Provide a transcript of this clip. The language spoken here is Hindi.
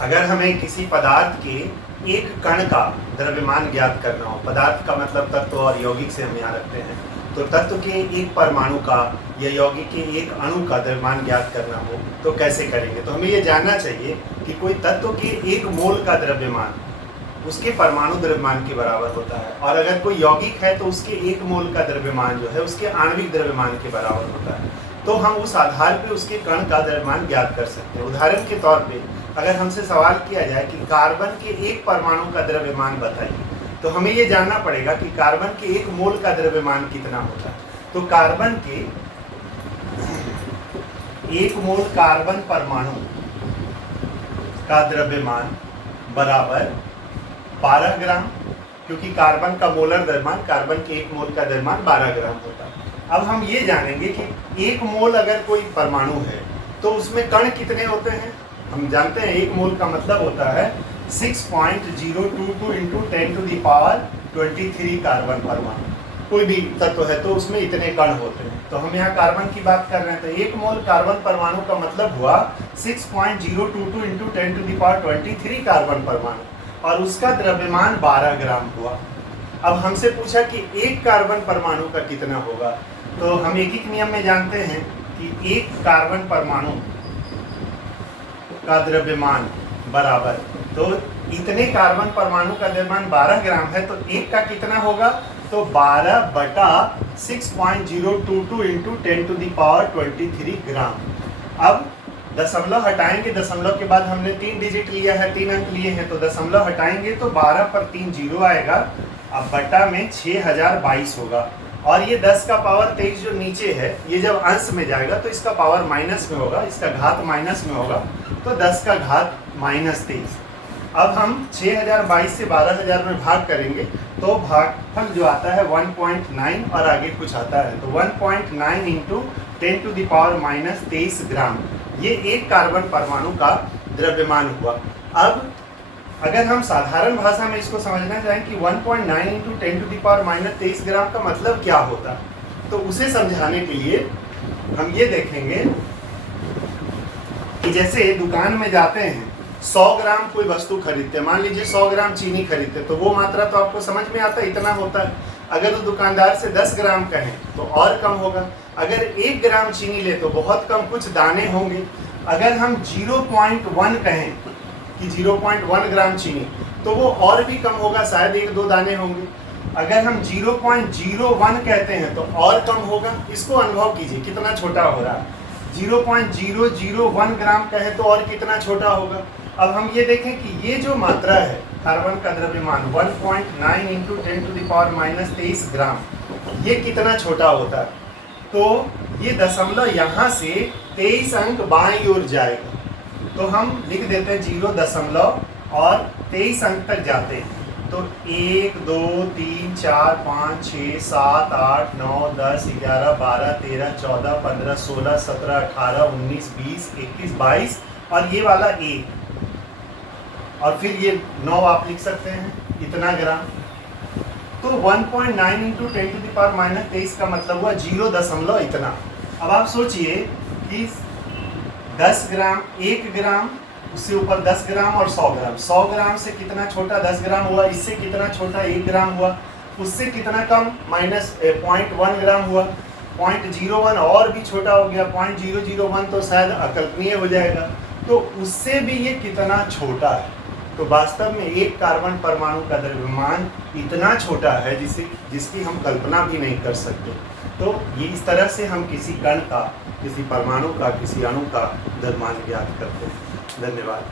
अगर हमें किसी पदार्थ के एक कण का द्रव्यमान ज्ञात करना हो, पदार्थ का मतलब तत्व और यौगिक से हम यहाँ रखते हैं, तो तत्व के एक परमाणु का या यौगिक के एक अणु का द्रव्यमान ज्ञात करना हो तो कैसे करेंगे। तो हमें ये जानना चाहिए कि कोई तत्व के एक मोल का द्रव्यमान उसके परमाणु द्रव्यमान के बराबर होता है, और अगर कोई यौगिक है तो उसके एक मोल का द्रव्यमान जो है उसके आणविक द्रव्यमान के बराबर होता है। तो हम उस आधार पे उसके कण का द्रव्यमान ज्ञात कर सकते हैं। उदाहरण के तौर पे अगर हमसे सवाल किया जाए कि कार्बन के एक परमाणु का द्रव्यमान बताइए, तो हमें ये जानना पड़ेगा कि कार्बन के एक मोल का द्रव्यमान कितना होता है। तो कार्बन के एक मोल कार्बन परमाणु का द्रव्यमान बराबर 12 ग्राम, क्योंकि कार्बन का मोलर द्रव्यमान, कार्बन के एक मोल का द्रव्यमान 12 ग्राम होता है। अब हम ये जानेंगे कि एक मोल अगर कोई परमाणु है तो उसमें कण कितने होते हैं। हम जानते हैं एक मोल का मतलब होता है 6.022 इंटू 10⁻23 कार्बन परमाणु। कोई भी तत्व है तो उसमें इतने कण होते हैं। तो हम यहाँ कार्बन की बात कर रहे हैं, तो एक मोल कार्बन परमाणु का मतलब हुआ 6.022 इंटू 10⁻23 कार्बन परमाणु, और उसका द्रव्यमान 12 ग्राम हुआ। अब हमसे पूछा कि एक कार्बन परमाणु का कितना होगा, तो हम एक एक नियम में जानते हैं कि एक कार्बन परमाणु का द्रव्यमान बराबर, तो इतने कार्बन परमाणु का द्रव्यमान 12 ग्राम है, तो एक का कितना होगा, तो 12 बटा 6.022 इंटू 10⁻23 ग्राम। अब दशमलव हटाएंगे, दशमलव के बाद हमने 3 डिजिट लिया है, 3 अंक लिए हैं, तो दशमलव हटाएंगे तो 12 पर 3 जीरो आएगा। अब बटा में 6022 होगा, और ये 10 का पावर 23 जो नीचे है, ये जब अंश में जाएगा तो इसका पावर माइनस में होगा, इसका घात माइनस में होगा, तो 10 का घात -23। अब हम 6022 से 12000 में भाग करेंगे तो भागफल जो आता है 1.9 और आगे कुछ आता है, तो 1.9 इंटू 10⁻23 ग्राम, ये एक कार्बन परमाणु का द्रव्यमान हुआ। अब अगर हम साधारण भाषा में इसको समझना चाहें कि 1.9 इंटू 10⁻23 ग्राम का मतलब क्या होता है, तो उसे समझाने के लिए हम ये देखेंगे कि जैसे दुकान में जाते हैं, 100 ग्राम कोई वस्तु खरीदते हैं, मान लीजिए 100 ग्राम चीनी खरीदते, तो वो मात्रा तो आपको समझ में आता है इतना होता है। अगर वो दुकानदार से 10 ग्राम कहें तो और कम होगा, अगर 1 ग्राम चीनी ले तो बहुत कम, कुछ दाने होंगे। अगर हम 0.1 कहें कि 0.1 ग्राम चीनी, तो वो और भी कम होगा, शायद 1-2 दाने होंगे। अगर हम 0.01 कहते हैं तो और कम होगा। इसको अनुभव कीजिए कितना छोटा हो रहा है। 0.001 ग्राम कहे तो और कितना छोटा होगा। अब हम ये देखें कि ये जो मात्रा है कार्बन का द्रव्यमान 1.9 इंटू 10⁻23 ग्राम, ये कितना छोटा होता है, तो ये दशमलव यहाँ से 23 अंक बाईं ओर जाएगा, तो हम लिख देते हैं 0 दशमलव और 23 अंक तक जाते हैं। तो 1 2 3 4 5 6 7 8 9 10 11 12 13 14 15 16 17 18 19 20 21 22 और ये वाला 1, और फिर ये 9 आप लिख सकते हैं इतना ग्राम। तो 1.9 इंटू 10⁻23 का मतलब हुआ 0 दशमलव इतना। अब आप सोचिए कि 10 ग्राम, 1 ग्राम, उससे ऊपर 10 ग्राम और 100 ग्राम। 100 ग्राम से कितना छोटा 10 ग्राम हुआ, इससे कितना छोटा 1 ग्राम हुआ, उससे कितना कम -0.1 ग्राम हुआ, 0.01 और भी छोटा हो गया, 0.001 तो शायद अकल्पनीय हो जाएगा। तो उससे भी ये कितना छोटा है। तो वास्तव में एक कार्बन परमाणु का द्रव्यमान इतना छोटा है जिसकी हम कल्पना भी नहीं कर सकते। तो ये इस तरह से हम किसी कण का, किसी परमाणु का, किसी अणु का द्रव्यमान ज्ञात करते हैं। धन्यवाद।